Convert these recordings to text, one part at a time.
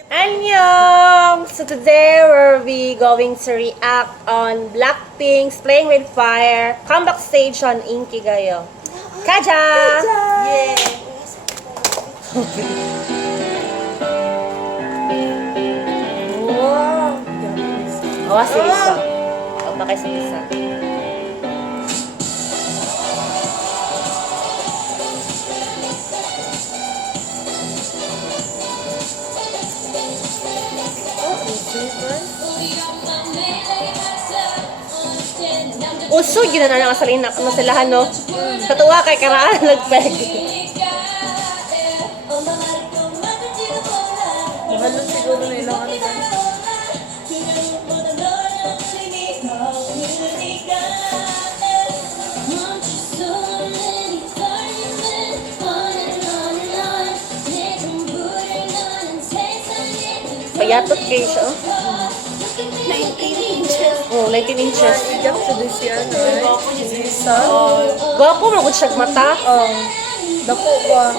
Annyeong! So today we'll be going to react on BLACKPINK's Playing with Fire comeback stage on Inkigayo. Kaja! Yay! Wow! Awas si Lisa. O, pakay si Lisa. Usog yun na lang sa linak na silahan, no? Katuwa kay karaan nagpeg. Mahalong siguro na ilang ano dyan. Payatot kayo siya, oh. 19 inches. Oh, 19 inches. Iyak sa disiyan, ay. Isa. Gwapo, magod siya mata. Dako ba?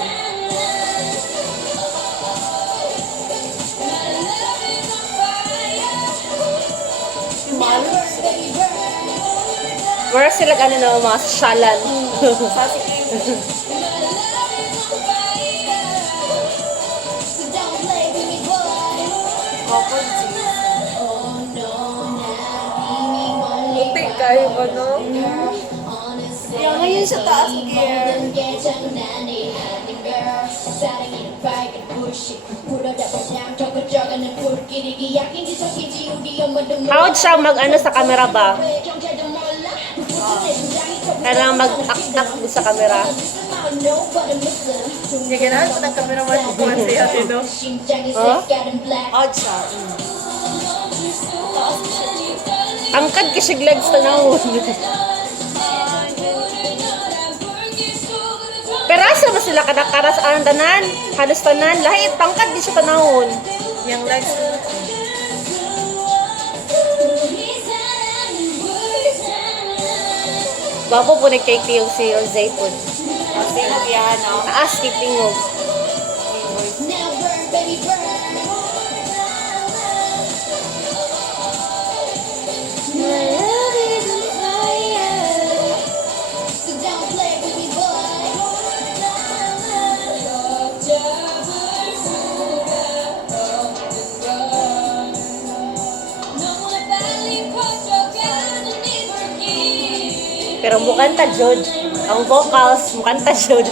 Wala sila ano na mga sasyalan. Ako, Buti kayo ba, no? Ngayon sa taas, gear. How siya mag-ano sa camera ba? Kailangan mag-act sa camera. Sige na, ito ng cameraman ko kung siya ate, no? Oh? Odd siya. Angkad kasi legs na naon. Pero asa ba sila kadakaras ang tanan? Halos tanan. Lahit, tangkad di siya tanahon. Yung legs. Bapo po nag-cake yung si Zaypod. Kasi yan, no? Taas, kitingog. Pero mukhang ta, Jod. Ang vocals, mukhang ta, Jod.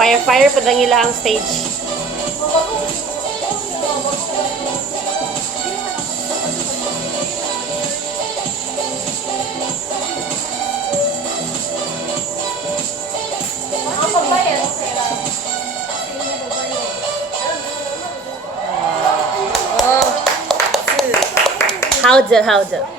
Fire pa lang ang stage. How's it?